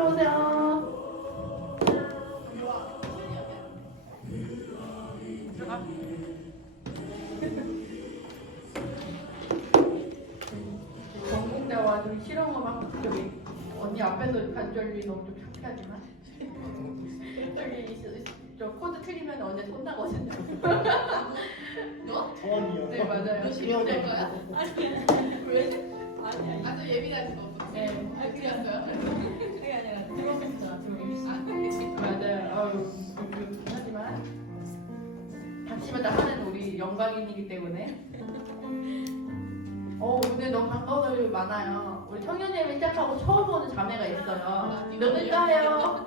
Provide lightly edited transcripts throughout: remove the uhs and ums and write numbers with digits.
들어오세요. 들어가. 전공대 와가지고 실용음악 저기 언니 앞에서 간절히 너무 좀 창피하지만 저기 저 코드 틀리면 언제 혼나거든요. 너? 정원이요. 네 맞아요. 너 실용될 거야? 아니 왜? 아니 아주 예민한 거. 네. 아 그랬어요? 그게 아니라 들어봤잖아 들어봤어. 맞아요. 하지만 잠시마다 하는 우리 영광인이기 때문에. 오늘 너무 반가운 분이 많아요. 우리 청년예배 시작하고 처음 오는 자매가 있어요. 누굴까요?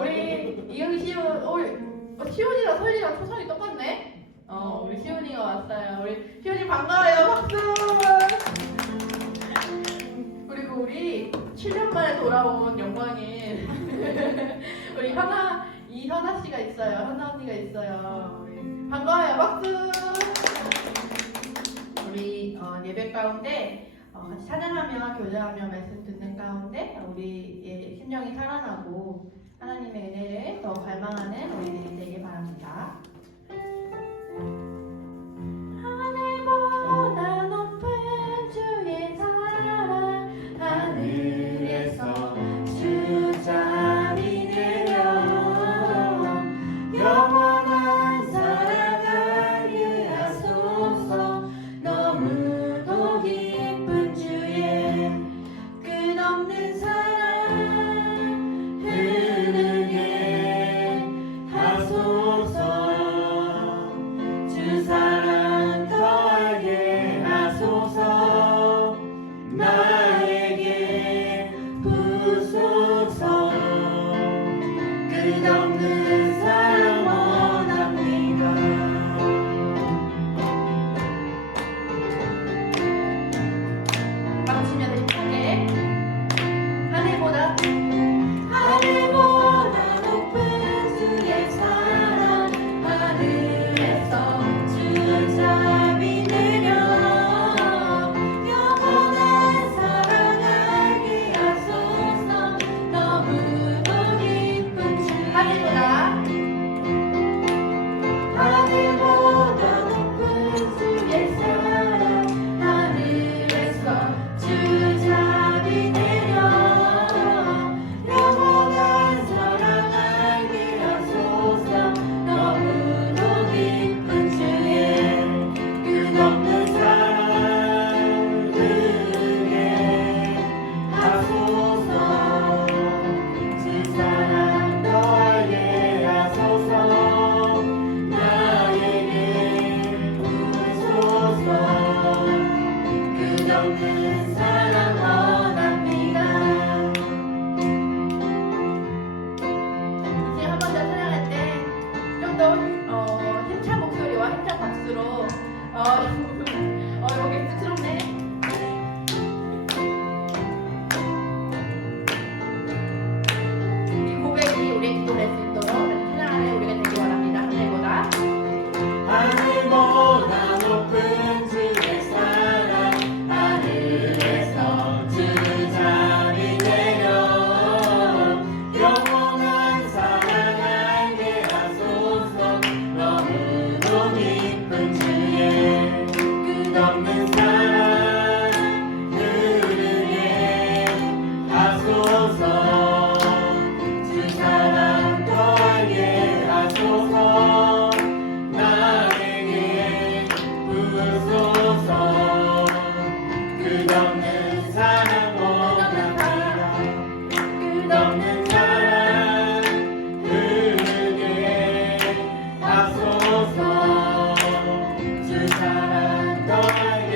우리 이응이 시온이랑 설리랑 초성이 똑같네. 우리 시온이가 왔어요. 우리 시온이 반가워요. 박수. 그리고 우리 7년 만에 돌아온 영광인 우리 이현아 씨가 있어요. 현아 언니가 있어요. 우리 반가워요. 박수. 우리 예배 가운데 같이 찬양하며 교제하며 말씀 듣는 가운데 우리의 심령이 살아나고 하나님의 은혜를 더 갈망하는 우리들이 되길 바랍니다. 하늘보다 높은 주의 사랑 하늘에서 주잠이 내려 영원한 사랑하게 하소서. 너무도 기쁜 주의 끝없는 사랑 흐르게 하소서. 주 사랑 더하게 하소서. 나에게 부소서. 끝없는 사랑 원합니다. 박치면 힘차게 하늘보다 높은 주의 사랑 하늘에서 주잠이 내려 영원한 사랑하게 하소서. 너무도 기쁜 주 하늘보다 높은 주의 사랑 하늘에서 주잠이 내려 영원한 사랑하게 하소서. 너무도 기쁜 주의 끝없는 사랑 흐르게 하소서. 주 사랑 더하게 하소서. 나에게 부소서. 끝없는 사랑 원합니다. 이제 한 번 더 찬양할 때 좀 더 힘찬 목소리와 힘찬 박수로 여기 쑥스럽네. 이 고백이 우리의 기도를 할 수 있도록 찬양하는 우리가 되기 바랍니다. 하늘보다 높은 주의 사랑 하늘에서 주잠이 내려 영원한 사랑하게 하소서. 너무도 기쁜 주의 끝없는 사랑 흐르게 하소서. 주 사랑 더하게 하소서. 나에게 부소서. 끝없는 사랑 원합니다. 끝없는 사랑 흐르게 하소서. 주 사랑 더하게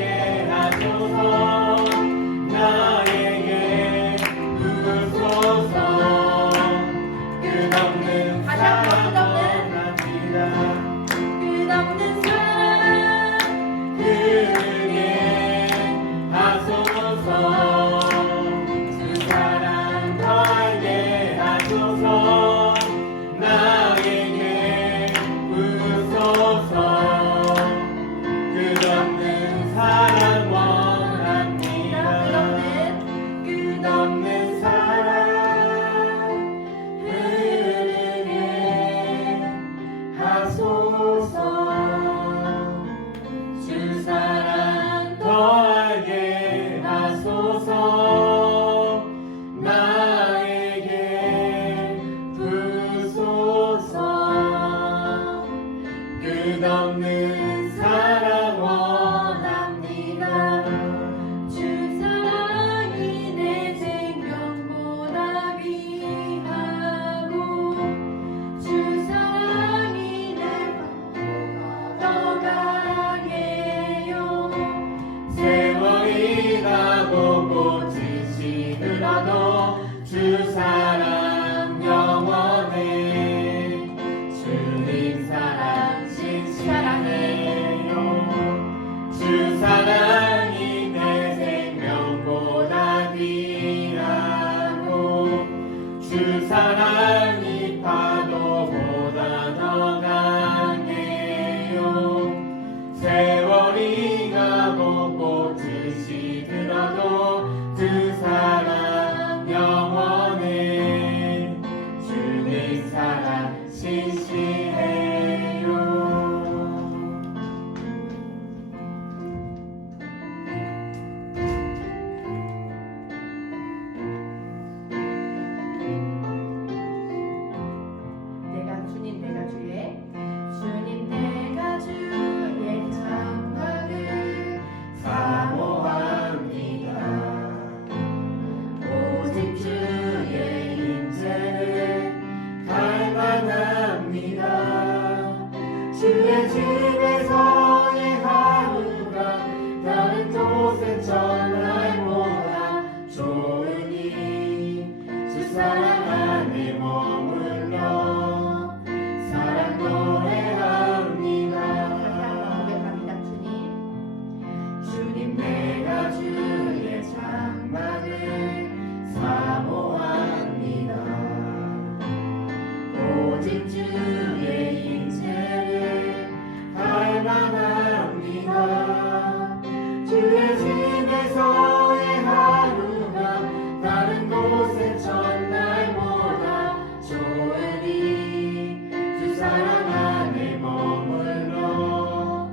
주의 집에서의 하루가 다른 곳의 첫날보다 좋으니 주 사랑 안에 머물러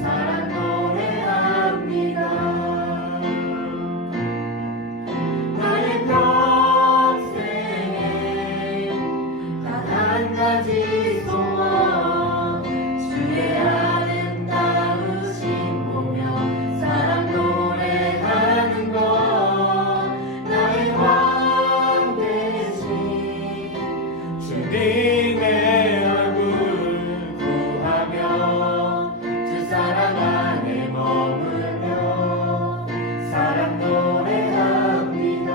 사랑 노래합니다. 나의 평생에 단 한 가지 소원 주의 아름다우신 보며 사랑 노래하는 것 나의 왕 되신 주님의 얼굴 구하며 주 사랑 안에 머물며 사랑 노래합니다.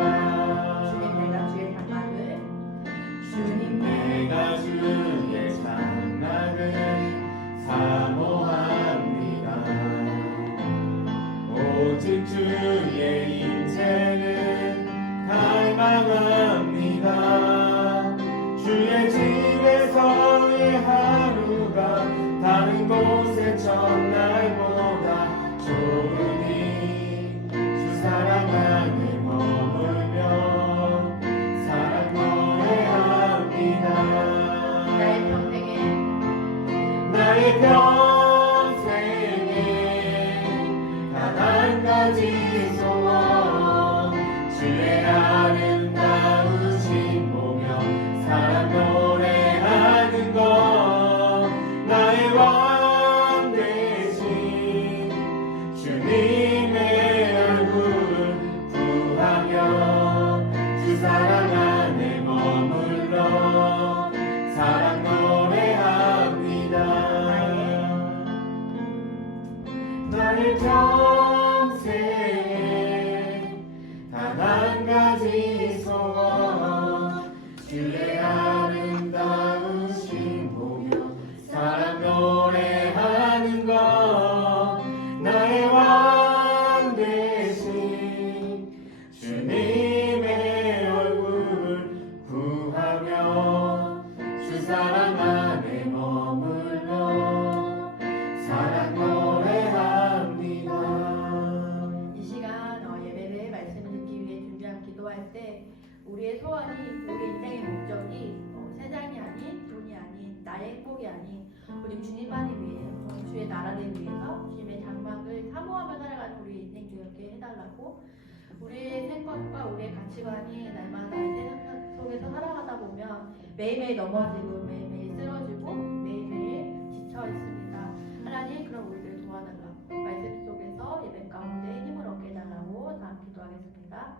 주님 내가 주의 장막을 사모합니다. 오직 주의 임재는 갈망합니다. 주의 집에서의 하루가 다른 곳의 첫날보다 좋으니 주 사랑 안에 머물며 사랑 노래합니다. 나의 평생에 나의 평생에 단 한 가지 소원 주의 아름다우신 보며 사랑 노래하는 것 나의 왕 되신 주님의 얼굴 구하며 주 사랑 안에 머물러 사랑 노래합니다. 나의 평생에 단 한 가지 소원 주의 아름다우신 보며 사랑 노래하는 것 나의 왕 되신 주님의 얼굴 구하며 주 사랑 안에 머물러 사랑 노래합니다. 이 시간 예배를 말씀을 듣기 위해 준비한 기도할 때 우리의 소원이 우리 인생의 목적이 세상이 아닌 돈이 아닌 나의 행복이 아닌 우리 주님만을 위해 주의 나라를 위해서 주님의 장막을 사모하며 살아가는 우리 인생 되게 해달라고 우리의 생각과 우리의 가치관이 날마다 세상 속에서 살아가다 보면 매일매일 넘어지고 매일매일 쓰러지고 매일매일 지쳐 있습니다. 하나님 그럼 우리를 도와달라고 말씀 속에서 예배 가운데 힘을 얻게 해달라고 다 기도하겠습니다.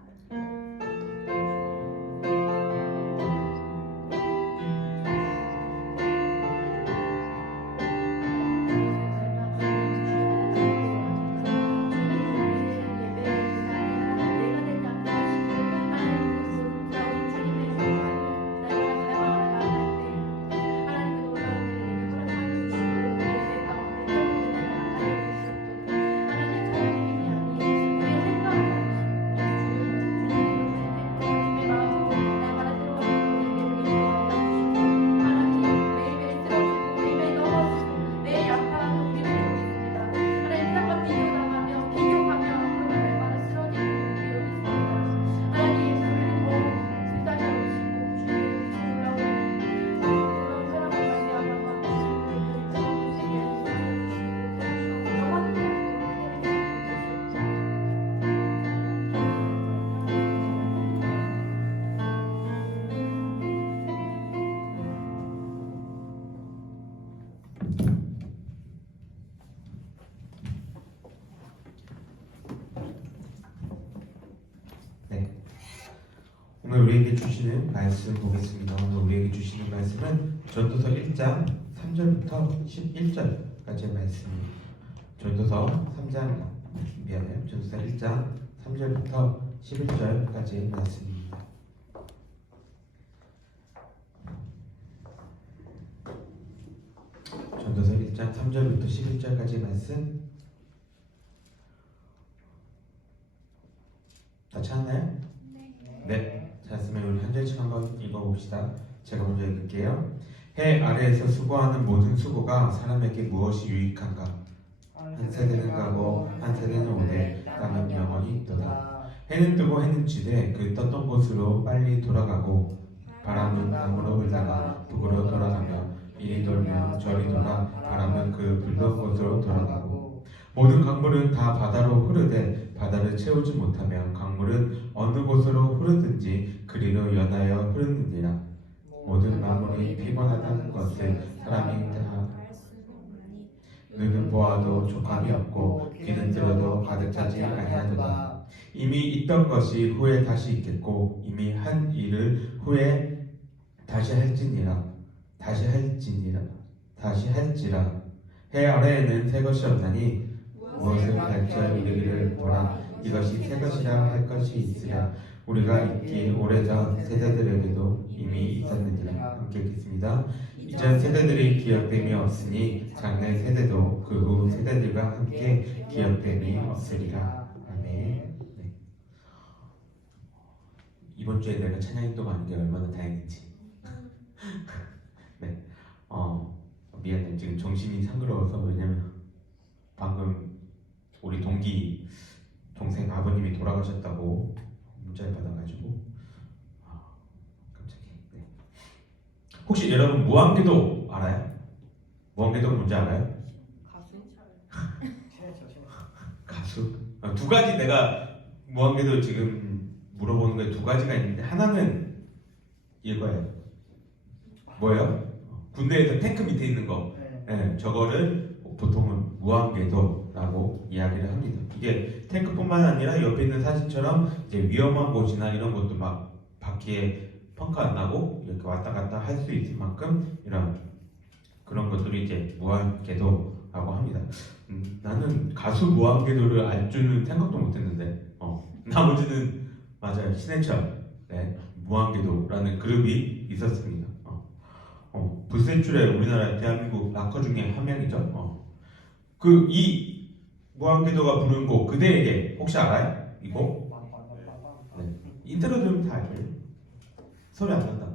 오늘 우리에게 주시는 말씀 보겠습니다. 오늘 우리에게 주시는 말씀은 전도서 1장 3절부터 11절까지의 말씀입니다. 전도서 3장 미안해요. 전도서 1장 3절부터 11절까지의 말씀입니다. 전도서 1장 3절부터 11절까지의 말씀 다 찾았나요? 네. 찾았으면 우리 한 절씩 한번 읽어봅시다. 제가 먼저 읽을게요. 해 아래에서 수고하는 모든 수고가 사람에게 무엇이 유익한가? 한 세대는 가고 한 세대는 오되 해는 뜨고 해는 지되 그 떴던 곳으로 빨리 돌아가고 바람은 남으로 불다가 북으로 돌아가며 이리 돌면 저리 돌아 바람은 그 불던 곳으로 돌아가고 모든 강물은 다 바다로 흐르되 바다를 채우지 못하며 강물은 어느 곳으로 흐르든지 그리로 연하여 흐르느니라. 모든 만물이 피곤하다는 것을 사람이 다 눈은 보아도 족함이 없고 귀는 들어도 가득 차지 아니하도다. 이미 있던 것이 후에 다시 있겠고 이미 한 일을 후에 다시 할지니라. 해 아래에는 새 것이 없나니 무엇을 갈지어 이르기를 보라 이것이 새 것이라 할 것이 있으랴. 우리가 있기 오래전 세대들에게도 이미 있었느니라. 함께 읽겠습니다. 이전 세대들이 기억됨이 없으니 장래 세대도 그 후 세대들과 함께 기억됨이 없으리라. 아멘. 네. 이번 주에 내가 찬양인도가 아닌 게 얼마나 다행인지. 네. 미안해. 지금 정신이 상그러워서. 왜냐면 방금 우리 동생 아버님이 돌아가셨다고 문자를 받아가지고 깜짝이야. 네. 혹시 여러분 무한궤도 알아요? 무한궤도 뭔지 알아요? 가수? 두 가지 내가 무한궤도 지금 물어보는 거에 두 가지가 있는데 하나는 이거예요. 뭐예요? 군대에서 탱크 밑에 있는 거. 네, 저거를 보통은 무한궤도라고 이야기를 합니다. 이게 탱크뿐만 아니라 옆에 있는 사진처럼 이제 위험한 곳이나 이런 것도 막 바퀴에 펑크 안 나고 이렇게 왔다 갔다 할 수 있을 만큼 이런 그런 것들이 이제 무한궤도라고 합니다. 나는 가수 무한궤도를 알 줄은 생각도 못했는데 나머지는 맞아요. 신해철 네, 무한궤도라는 그룹이 있었습니다. 불세출의 우리나라 대한민국 락커 중에 한 명이죠. 그 이 무한궤도가 부른 곡 그대에게 혹시 알아요? 이 곡? 네. 인트로 들으면 다 알죠. 소리 안 난다.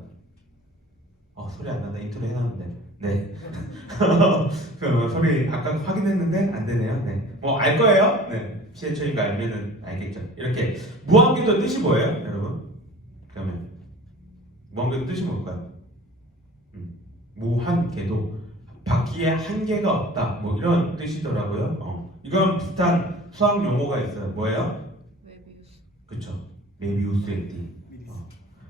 소리 안 난다. 인트로 해놨는데. 네. 소리 아까 확인했는데 안 되네요. 네. 뭐 알 거예요. 네. 시해철인가 알면은 알겠죠. 이렇게 무한궤도 뜻이 뭐예요, 여러분? 그러면 무한궤도 뜻이 뭘까요? 무한궤도. 바퀴에 한계가 없다. 뭐 이런 뜻이더라고요. 이건 비슷한 수학 용어가 있어요. 뭐예요? 메비우스. 그쵸. 메비우스의 띠.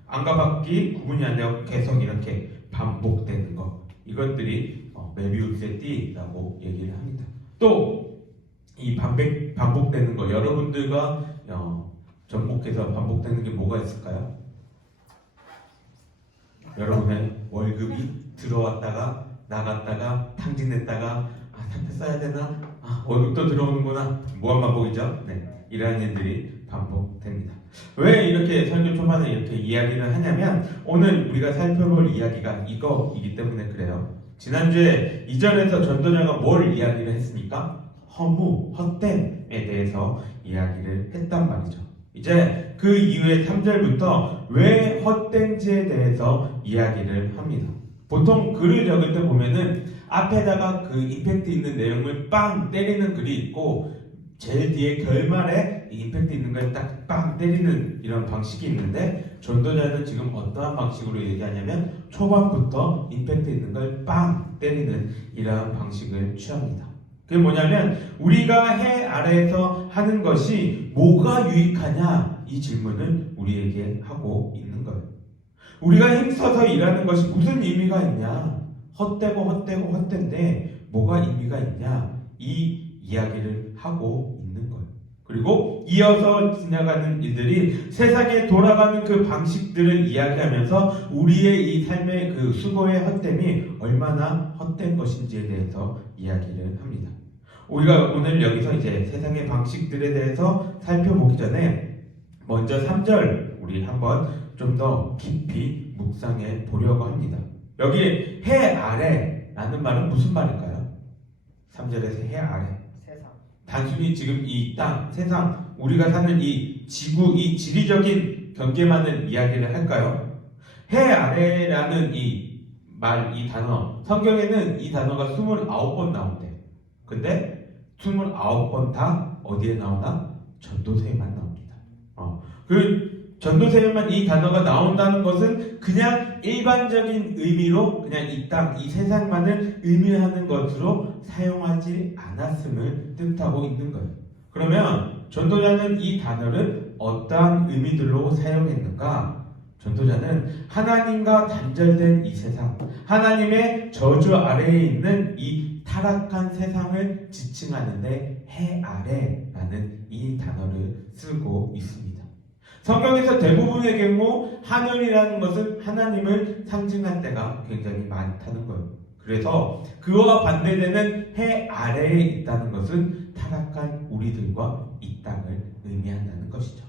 안과 밖이 구분이 안 되고 계속 이렇게 반복되는 거. 이것들이 메비우스의 띠라고 얘기를 합니다. 또 이 반복되는 거 여러분들과 접목해서 반복되는 게 뭐가 있을까요? 여러분의 월급이 들어왔다가 나갔다가 탕진했다가 상표 써야 되나? 월급도 들어오는구나. 무한반복이죠. 네, 이러한 일들이 반복됩니다. 왜 이렇게 설교 초반에 이렇게 이야기를 하냐면 오늘 우리가 살펴볼 이야기가 이거이기 때문에 그래요. 지난주에 이전에서 전도자가 뭘 이야기를 했습니까? 허무, 헛됨에 대해서 이야기를 했단 말이죠. 이제 그 이후에 3절부터 왜 헛된지에 대해서 이야기를 합니다. 보통 글을 적을 때 보면은 앞에다가 그 임팩트 있는 내용을 빵 때리는 글이 있고 제일 뒤에 결말에 임팩트 있는 걸 딱 빵 때리는 이런 방식이 있는데 전도자는 지금 어떠한 방식으로 얘기하냐면 초반부터 임팩트 있는 걸 빵 때리는 이러한 방식을 취합니다. 그게 뭐냐면 우리가 해 아래에서 하는 것이 뭐가 유익하냐 이 질문을 우리에게 하고 있는 거예요. 우리가 힘써서 일하는 것이 무슨 의미가 있냐? 헛된데 뭐가 의미가 있냐? 이 이야기를 하고 있는 거예요. 그리고 이어서 지나가는 일들이 세상에 돌아가는 그 방식들을 이야기하면서 우리의 이 삶의 그 수고의 헛됨이 얼마나 헛된 것인지에 대해서 이야기를 합니다. 우리가 오늘 여기서 이제 세상의 방식들에 대해서 살펴보기 전에 먼저 3절 우리 한번 좀 더 깊이 묵상해 보려고 합니다. 여기 해 아래라는 말은 무슨 말일까요? 3절에서 해 아래. 세상. 단순히 지금 이 땅, 세상, 우리가 사는 이 지구, 이 지리적인 경계만을 이야기를 할까요? 해 아래라는 이 말, 이 단어, 성경에는 이 단어가 29번 나온대. 근데 29번 다 어디에 나오나? 전도서에만 나옵니다. 그 전도서에만 이 단어가 나온다는 것은 그냥 일반적인 의미로 그냥 이 땅, 이 세상만을 의미하는 것으로 사용하지 않았음을 뜻하고 있는 거예요. 그러면 전도자는 이 단어를 어떠한 의미들로 사용했는가? 전도자는 하나님과 단절된 이 세상, 하나님의 저주 아래에 있는 이 타락한 세상을 지칭하는데 해 아래라는 이 단어를 쓰고 있습니다. 성경에서 대부분의 경우 하늘이라는 것은 하나님을 상징할 때가 굉장히 많다는 거예요. 그래서 그와 반대되는 해 아래에 있다는 것은 타락한 우리들과 이 땅을 의미한다는 것이죠.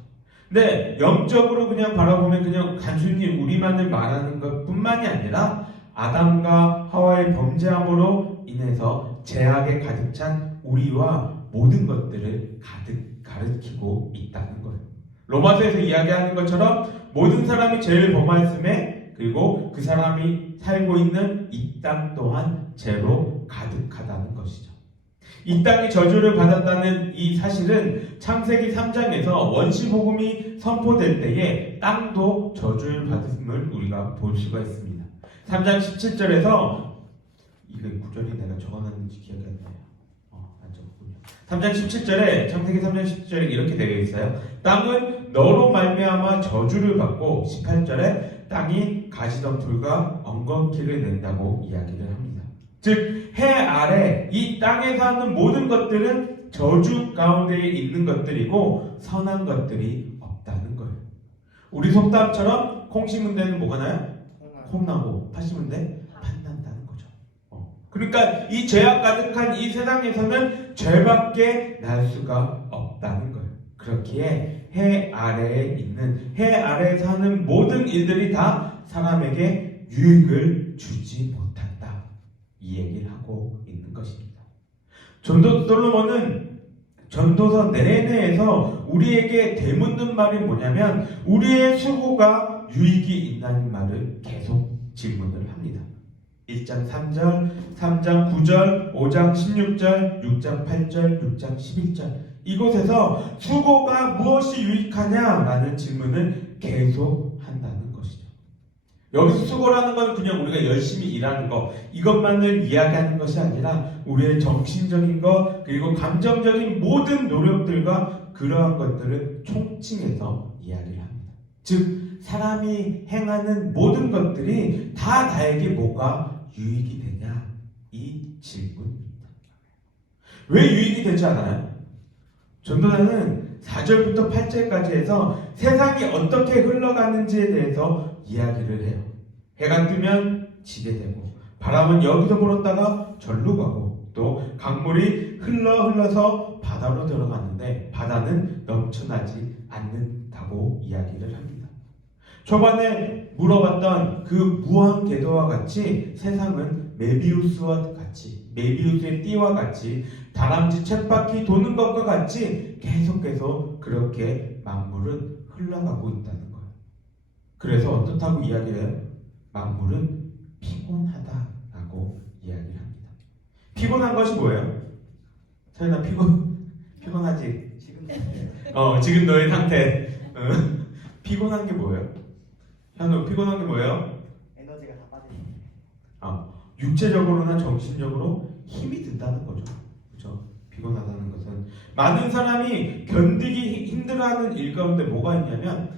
근데 영적으로 그냥 바라보면 그냥 단순히 우리만을 말하는 것뿐만이 아니라 아담과 하와의 범죄함으로 인해서 죄악에 가득 찬 우리와 모든 것들을 가득 가르치고 있다는 거예요. 로마서에서 이야기하는 것처럼 모든 사람이 죄를 범하였음에 그리고 그 사람이 살고 있는 이 땅 또한 죄로 가득하다는 것이죠. 이 땅이 저주를 받았다는 이 사실은 창세기 3장에서 원시복음이 선포될 때에 땅도 저주를 받음을 우리가 볼 수가 있습니다. 3장 17절에서 이게 구절이 내가 적어놨는지 기억이 안 나요. 안 적었군요. 3장 17절에 창세기 3장 17절에 이렇게 되어 있어요. 땅은 너로 말미암아 저주를 받고 18절에 땅이 가시덤불과 엉겅퀴를 낸다고 이야기를 합니다. 즉 해 아래 이 땅에 사는 모든 것들은 저주 가운데에 있는 것들이고 선한 것들이 없다는 거예요. 우리 속담처럼 콩 심은 데는 뭐가 나요? 콩 나고 팥 심은 데 팥 난다는 거죠. 그러니까 이 죄악 가득한 이 세상에서는 죄밖에 날 수가 없다는 거예요. 그렇기에 해 아래에 있는 해 아래에 사는 모든 일들이 다 사람에게 유익을 주지 못한다. 이 얘기를 하고 있는 것입니다. 전도 솔로몬은 전도서 내내에서 우리에게 되묻는 말이 뭐냐면 우리의 수고가 유익이 있다는 말을 계속 질문을 합니다. 1장 3절, 3장 9절, 5장 16절, 6장 8절, 6장 11절 이곳에서 수고가 무엇이 유익하냐라는 질문을 계속 한다는 것이죠. 여기서 수고라는 건 그냥 우리가 열심히 일하는 것 이것만을 이야기하는 것이 아니라 우리의 정신적인 것 그리고 감정적인 모든 노력들과 그러한 것들을 총칭해서 이야기를 합니다. 즉 사람이 행하는 모든 것들이 다 나에게 뭐가 유익이 되냐 이 질문입니다. 왜 유익이 되지 않아요? 전도자는 4절부터 8절까지 해서 세상이 어떻게 흘러가는지에 대해서 이야기를 해요. 해가 뜨면 지게 되고 바람은 여기서 불었다가 절로 가고 또 강물이 흘러서 바다로 들어가는데 바다는 넘쳐나지 않는다고 이야기를 합니다. 초반에 물어봤던 그 무한궤도와 같이 세상은 메비우스의 띠와 같이 다람쥐 쳇바퀴 도는 것과 같이 계속 그렇게 만물은 흘러가고 있다는 거예요. 그래서 어떻다고 이야기를 해요? 만물은 피곤하다라고 이야기를 합니다. 피곤한 것이 뭐예요? 서연아 피곤하지? 지금 너의 상태. 피곤한 게 뭐예요? 현우 피곤한 게 뭐예요? 에너지가 다 빠져. 육체적으로나 정신적으로 힘이 든다는 거죠. 그렇죠? 피곤하다는 것은 많은 사람이 견디기 힘들어하는 일 가운데 뭐가 있냐면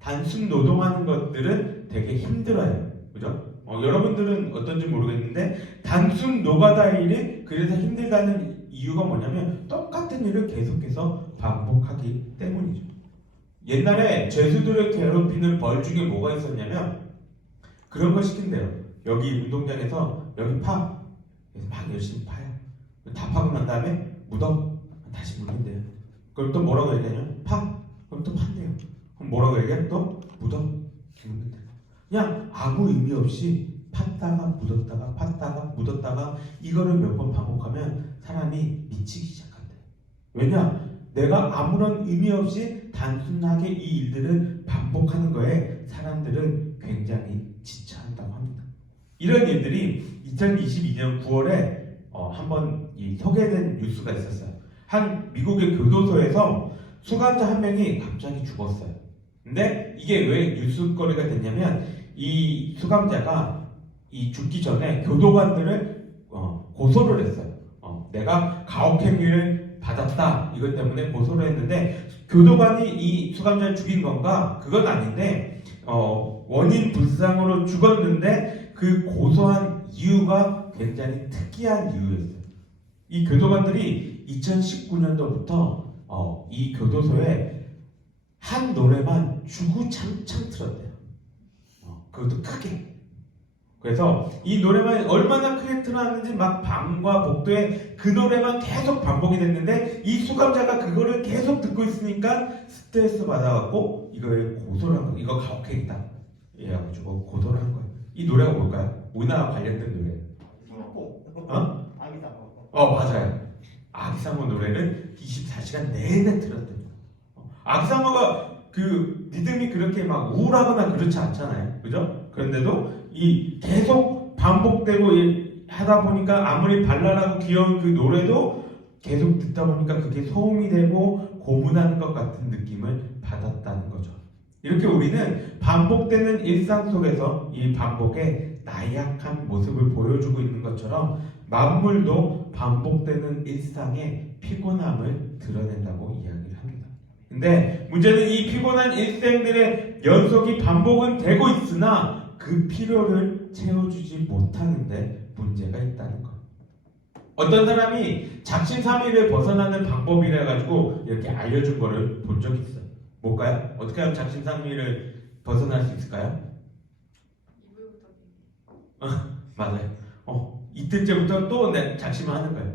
단순 노동하는 것들은 되게 힘들어요. 그죠? 여러분들은 어떤지 모르겠는데 단순 노가다 일이 그래서 힘들다는 이유가 뭐냐면 똑같은 일을 계속해서 반복하기 때문이죠. 옛날에 죄수들을 괴롭히는 벌 중에 뭐가 있었냐면 그런 거 시킨대요. 여기 운동장에서 여기 파 막 열심히 파요. 다 파고 난 다음에 묻어 다시 묻는데요. 그럼 또 뭐라고 얘기하냐면 파 그럼 또 판대요. 그럼 뭐라고 얘기해? 또 묻어 묻는데요. 그냥 아무 의미 없이 팠다가 묻었다가 팠다가 묻었다가 이거를 몇 번 반복하면 사람이 미치기 시작한대요. 왜냐? 내가 아무런 의미 없이 단순하게 이 일들을 반복하는 거에 사람들은 굉장히 지쳐한다고 합니다. 이런 일들이 2022년 9월에 한번 소개된 뉴스가 있었어요. 한 미국의 교도소에서 수감자 한 명이 갑자기 죽었어요. 근데 이게 왜 뉴스거리가 됐냐면 이 수감자가 이 죽기 전에 교도관들을 고소를 했어요. 내가 가혹행위를 받았다 이것 때문에 고소를 했는데 교도관이 이 수감자를 죽인 건가? 그건 아닌데 원인 불상으로 죽었는데 그 고소한 이유가 굉장히 특이한 이유였어요. 이 교도관들이 2019년도부터 이 교도소에 한 노래만 주구장창 틀었대요. 그것도 크게. 그래서 이 노래만 얼마나 크게 틀었는지 막 방과 복도에 그 노래만 계속 반복이 됐는데 이 수감자가 그거를 계속 듣고 있으니까 스트레스 받아갖고 이거에 고소를 한 거예요. 이거 가혹행위다. 이래가지고 고소를 한 거예요. 이 노래가 뭘까요? 문화와 관련된 노래예요. 맞아요. 아기상어 노래를 24시간 내내 틀었대요. 아기상어가 그 리듬이 그렇게 막 우울하거나 그렇지 않잖아요. 그죠? 그런데도 이 계속 반복되고 하다 보니까 아무리 발랄하고 귀여운 그 노래도 계속 듣다 보니까 그게 소음이 되고 고문하는 것 같은 느낌을 받았다는 거죠. 이렇게 우리는 반복되는 일상 속에서 이 반복의 나약한 모습을 보여주고 있는 것처럼 만물도 반복되는 일상의 피곤함을 드러낸다고 이야기를 합니다. 근데 문제는 이 피곤한 일생들의 연속이 반복은 되고 있으나 그 필요를 채워주지 못하는데 문제가 있다는 것. 어떤 사람이 작심삼일을 벗어나는 방법이라 가지고 이렇게 알려준 거를 본 적이 있어요. 뭘까요? 어떻게 하면 작심삼일을 벗어날 수 있을까요? 맞아요. 이틀째부터 또 작심을 하는 거예요.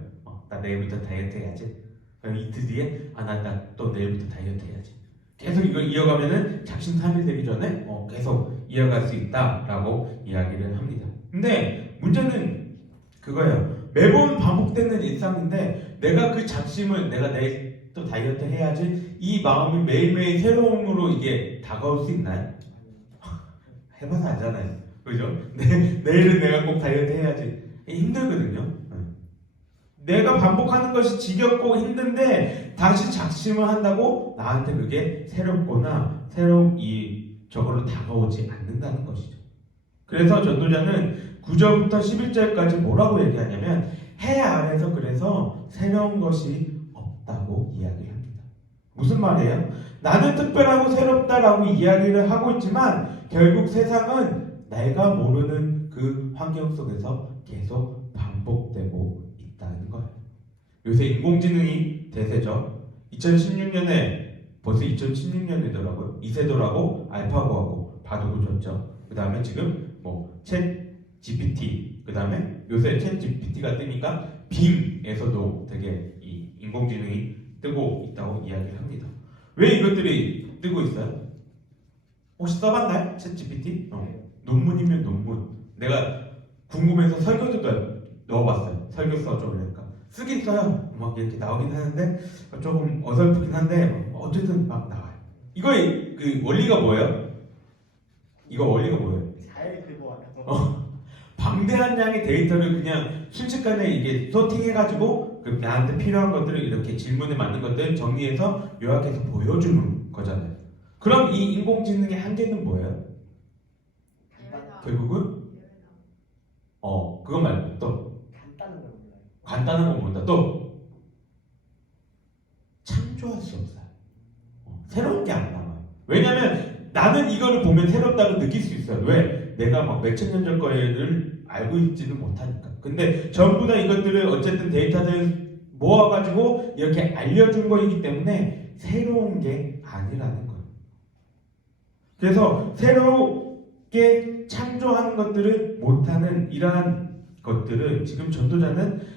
나 내일부터 다이어트 해야지. 그럼 이틀 뒤에 나 또 내일부터 다이어트 해야지. 계속 이걸 이어가면은 작심삼일 되기 전에 계속 이어갈 수 있다라고 이야기를 합니다. 근데 문제는 그거예요. 매번 반복되는 일상인데 내가 그 작심을 내가 내일 또 다이어트 해야지 이 마음이 매일매일 새로움으로 이게 다가올 수 있나요? 해봐서 알잖아요. 그죠? 내일은 내가 꼭 다이어트 해야지. 힘들거든요. 내가 반복하는 것이 지겹고 힘든데 다시 작심을 한다고 나한테 그게 새롭거나 새로운 저걸로 다가오지 않는다는 것이죠. 그래서 전도자는 9절부터 11절까지 뭐라고 얘기하냐면 해 아래서 그래서 새로운 것이 없다고 이야기를 합니다. 무슨 말이에요? 나는 특별하고 새롭다라고 이야기를 하고 있지만 결국 세상은 내가 모르는 그 환경 속에서 계속 반복되고 있다는 거예요. 요새 인공지능이 대세죠. 2016년에 벌써 2016년이더라고요. 이세돌하고 알파고하고 바둑을 줬죠. 그 다음에 지금 챗 GPT, 그 다음에 요새 챗 GPT가 뜨니까 빔에서도 되게 이 인공지능이 뜨고 있다고 이야기를 합니다. 왜 이것들이 뜨고 있어요? 혹시 써봤나요? 챗 GPT? 논문이면 논문. 내가 궁금해서 설교도 넣어봤어요. 설교 써줘 그러니까 쓰긴 써요. 막 이렇게 나오긴 하는데 조금 어설프긴 한데 어쨌든 막 나와요. 이거 그 원리가 뭐예요? 이거 원리가 뭐예요? 잘 긁어와요. 방대한 양의 데이터를 그냥 순식간에 이게 소팅해가지고 나한테 필요한 것들을 이렇게 질문에 맞는 것들 정리해서 요약해서 보여주는 거잖아요. 그럼 이 인공지능의 한계는 뭐예요? 결국은 그거 말고 또 간단한 건 뭔가 또 창조할 수 없어요. 새로운 게 안 나와요. 왜냐면 나는 이거를 보면 새롭다고 느낄 수 있어요. 왜? 내가 막 몇천 년 전 거를 알고 있지는 못하니까. 근데 전부 다 이것들을 어쨌든 데이터를 모아가지고 이렇게 알려준 거이기 때문에 새로운 게 아니라는 거예요. 그래서 새롭게 창조하는 것들을 못하는 이러한 것들을 지금 전도자는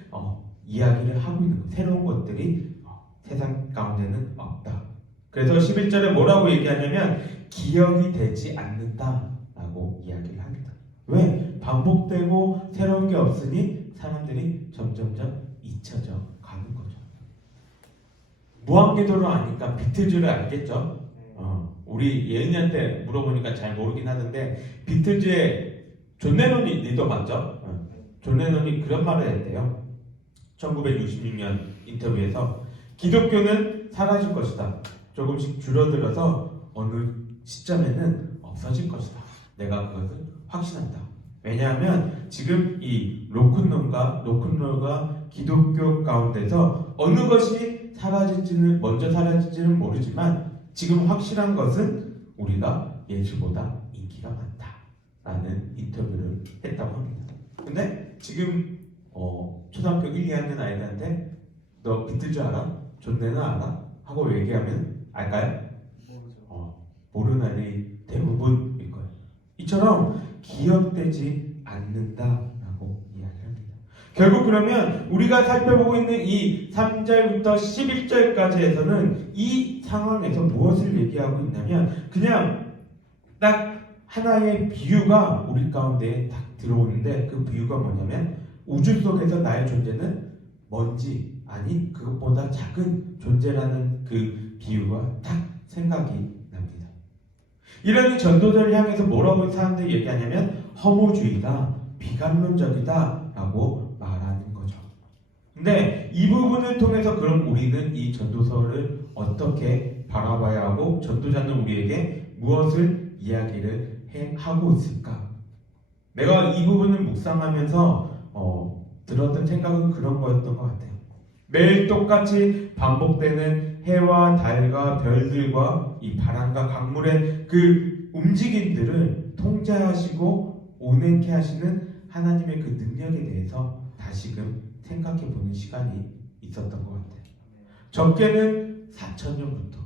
이야기를 하고 있는 거예요. 새로운 것들이 세상 가운데는 없다. 그래서 11절에 뭐라고 얘기하냐면 기억이 되지 않는다라고 이야기를 합니다. 왜? 반복되고 새로운 게 없으니 사람들이 점점점 잊혀져 가는 거죠. 무한궤도를 아니까 비틀즈를 알겠죠? 우리 예은이한테 물어보니까 잘 모르긴 하는데 비틀즈의 존 레논이 리더 맞죠? 존 레논이 그런 말을 했대요. 1966년 인터뷰에서 기독교는 사라질 것이다. 조금씩 줄어들어서 어느 시점에는 없어질 것이다. 내가 그것을 확신한다. 왜냐하면 지금 이 로큰롤과 기독교 가운데서 어느 것이 먼저 사라질지는 모르지만 지금 확실한 것은 우리가 예수보다 인기가 많다라는 인터뷰를 했다고 합니다. 근데 지금 초등학교 1, 2학년 아이들한테 너 비틀즈 알아? 존 레논 알아? 하고 얘기하면 알까요? 모르는 아이들이 대부분일 거예요. 이처럼 기억되지 않는다라고 이야기합니다. 결국 그러면 우리가 살펴보고 있는 이 3절부터 11절까지에서는 이 상황에서 무엇을 얘기하고 있냐면 그냥 딱 하나의 비유가 우리 가운데에 딱 들어오는데 그 비유가 뭐냐면 우주 속에서 나의 존재는 먼지 아니 그것보다 작은 존재라는 그 비유가 딱 생각이 납니다. 이런 전도자를 향해서 뭐라고 사람들이 얘기하냐면 허무주의다, 비관론적이다 라고 말하는 거죠. 근데 이 부분을 통해서 그럼 우리는 이 전도서를 어떻게 바라봐야 하고 전도자는 우리에게 무엇을 이야기를 하고 있을까? 내가 이 부분을 묵상하면서 들었던 생각은 그런 거였던 것 같아요. 매일 똑같이 반복되는 해와 달과 별들과 이 바람과 강물의 그 움직임들을 통제하시고 온행케 하시는 하나님의 그 능력에 대해서 다시금 생각해보는 시간이 있었던 것 같아요. 적게는 4,000년부터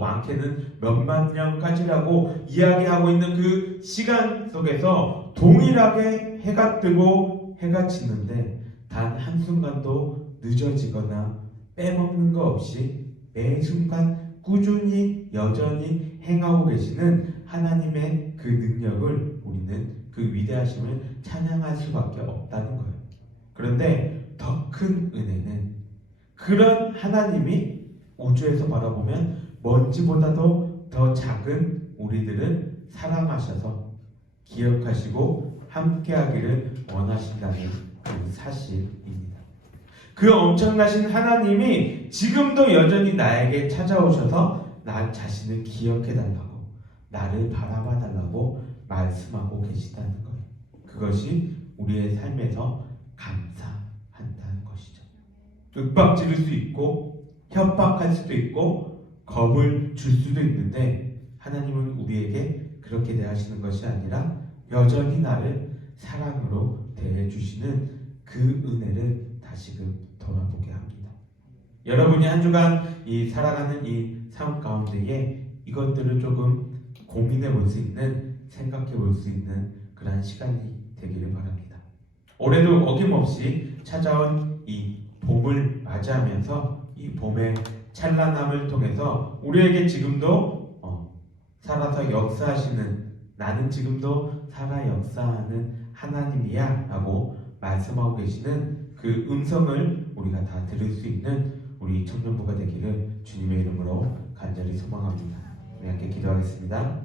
많게는 몇만 년까지라고 이야기하고 있는 그 시간 속에서 동일하게 해가 뜨고 해가 지는데 단 한순간도 늦어지거나 빼먹는 거 없이 매 순간 꾸준히 여전히 행하고 계시는 하나님의 그 능력을 우리는 그 위대하심을 찬양할 수밖에 없다는 거예요. 그런데 더 큰 은혜는 그런 하나님이 우주에서 바라보면 먼지보다도 더 작은 우리들을 사랑하셔서 기억하시고 함께하기를 원하신다는 그 사실입니다. 그 엄청나신 하나님이 지금도 여전히 나에게 찾아오셔서 나 자신을 기억해달라고 나를 바라봐달라고 말씀하고 계시다는 거예요. 그것이 우리의 삶에서 감사한다는 것이죠. 윽박지를 수 있고 협박할 수도 있고 겁을 줄 수도 있는데 하나님은 우리에게 그렇게 대하시는 것이 아니라 여전히 나를 사랑으로 대해주시는 그 은혜를 다시금 돌아보게 합니다. 여러분이 한 주간 이 살아가는 이 삶 가운데에 이것들을 조금 고민해 볼 수 있는 생각해 볼 수 있는 그러한 시간이 되기를 바랍니다. 올해도 어김없이 찾아온 이 봄을 맞이하면서 이 봄의 찬란함을 통해서 우리에게 지금도 살아서 역사하시는 나는 지금도 살아 역사하는 하나님이야 라고 말씀하고 계시는 그 음성을 우리가 다 들을 수 있는 우리 청년부가 되기를 주님의 이름으로 간절히 소망합니다. 우리 함께 기도하겠습니다.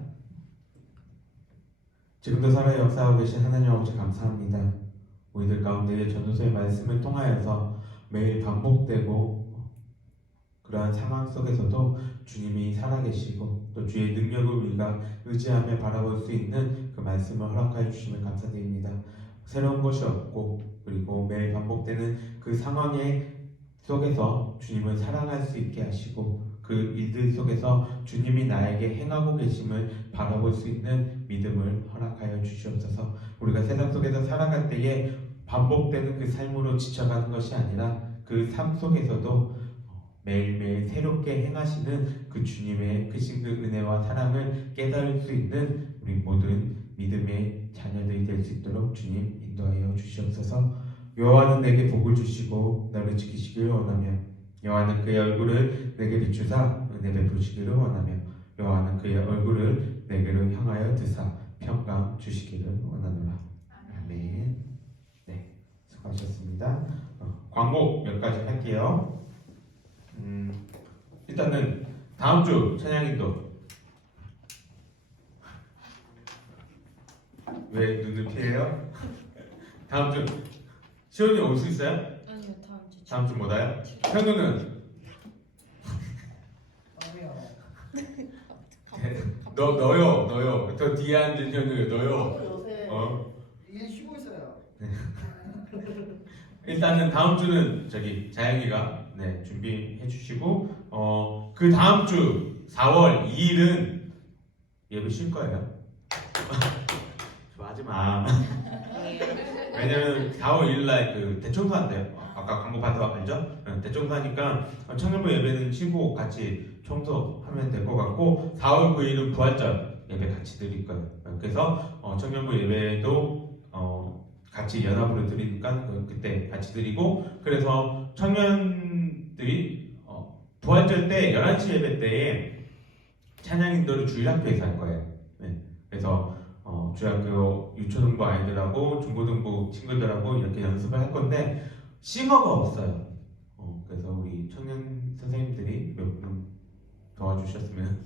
지금도 살아 역사하고 계신 하나님 아버지 감사합니다. 우리들 가운데 전도서의 말씀을 통하여서 매일 반복되고 그러한 상황 속에서도 주님이 살아계시고 또 주의 능력을 우리가 의지하며 바라볼 수 있는 그 말씀을 허락하여 주시면 감사드립니다. 새로운 것이 없고 그리고 매일 반복되는 그 상황의 속에서 주님을 사랑할 수 있게 하시고 그 일들 속에서 주님이 나에게 행하고 계심을 바라볼 수 있는 믿음을 허락하여 주시옵소서. 우리가 세상 속에서 살아갈 때에 반복되는 그 삶으로 지쳐가는 것이 아니라 그 삶 속에서도 매일매일 새롭게 행하시는 그 주님의 크신 그 은혜와 사랑을 깨달을 수 있는 우리 모든 믿음의 자녀들이 될 수 있도록 주님 인도하여 주시옵소서. 여호와는 내게 복을 주시고 나를 지키시기를 원하며 여호와는 그의 얼굴을 내게 비추사 은혜 베푸시기를 원하며 여호와는 그의 얼굴을 내게로 향하여 드사 평강 주시기를 원하노라. 아멘. 네, 수고하셨습니다. 광고 몇 가지 할게요. 일단은 다음 주 찬양인도 왜 눈을 피해요? 다음 주 시온이 올 수 있어요? 아니요, 다음 주. 다음 주 못 와요? 현우는? 너요. 더 뒤에 앉은 현우요. 너요. 요새 어. 일 쉬고 있어요. 일단은 다음 주는 저기 자영이가 네 준비해 주시고 그 다음 주 4월 2일은 예배 쉴 거예요. 좋아하지 마. 왜냐면 4월 1일 날그 대청소 한대요. 아까 광고 받아 알죠? 대청소 하니까 청년부 예배는 쉬고 같이 청소하면 될 것 같고 4월 9일은 부활절 예배 같이 드릴 거예요. 그래서 청년부 예배도 같이 연합으로 드리니까 그때 같이 드리고 그래서 청년들이 부활절 때 11시 예배 때에 찬양 인도를 주일학교에서 할 거예요. 네. 그래서 주일학교 유초등부 아이들하고 중고등부 친구들하고 이렇게 연습을 할 건데 싱어가 없어요. 그래서 우리 청년 선생님들이 몇 분 도와주셨으면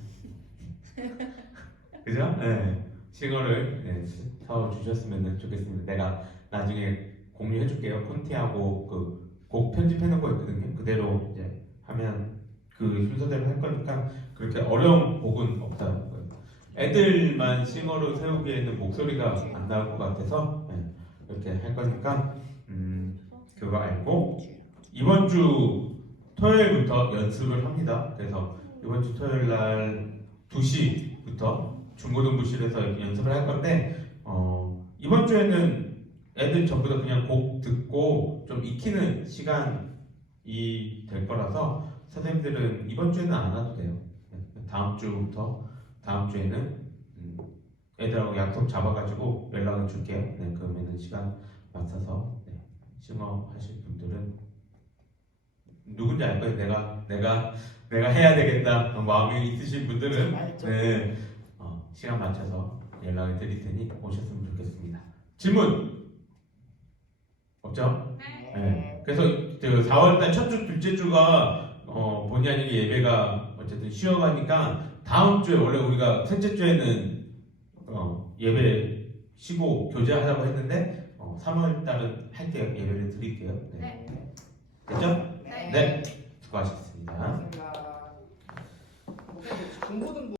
그죠? 네. 싱어를 네, 사주셨으면 좋겠습니다. 내가 나중에 공유해줄게요. 콘티하고 그 곡 편집해놓은 거 있거든요. 그대로 이제 하면 그 순서대로 할 거니까 그렇게 어려운 곡은 없다는 거예요. 애들만 싱어로 세우기에는 목소리가 안 나올 것 같아서 네, 이렇게 할 거니까 그거 알고 이번 주 토요일부터 연습을 합니다. 그래서 이번 주 토요일 날 2시부터 중고등부실에서 연습을 할 건데 이번 주에는 애들 전부 다 그냥 곡 듣고 좀 익히는 시간이 될 거라서 선생님들은 이번 주에는 안 와도 돼요. 다음 주부터 다음 주에는 애들하고 약속 잡아가지고 연락을 줄게요. 네, 그러면은 시간 맞춰서 네, 심어하실 분들은 누군지 알 거예요. 내가 해야 되겠다 마음이 있으신 분들은 네, 시간 맞춰서 연락을 드릴 테니 오셨으면 좋겠습니다. 질문 없죠? 네. 그래서 4월달 첫 주, 둘째 주가 본의 아니게 예배가 어쨌든 쉬어가니까 다음 주에 원래 우리가 셋째 주에는 예배 쉬고 교제하자고 했는데 3월달은 할게요. 예배를 드릴게요. 네. 됐죠? 네. 수고하셨습니다. 중고등부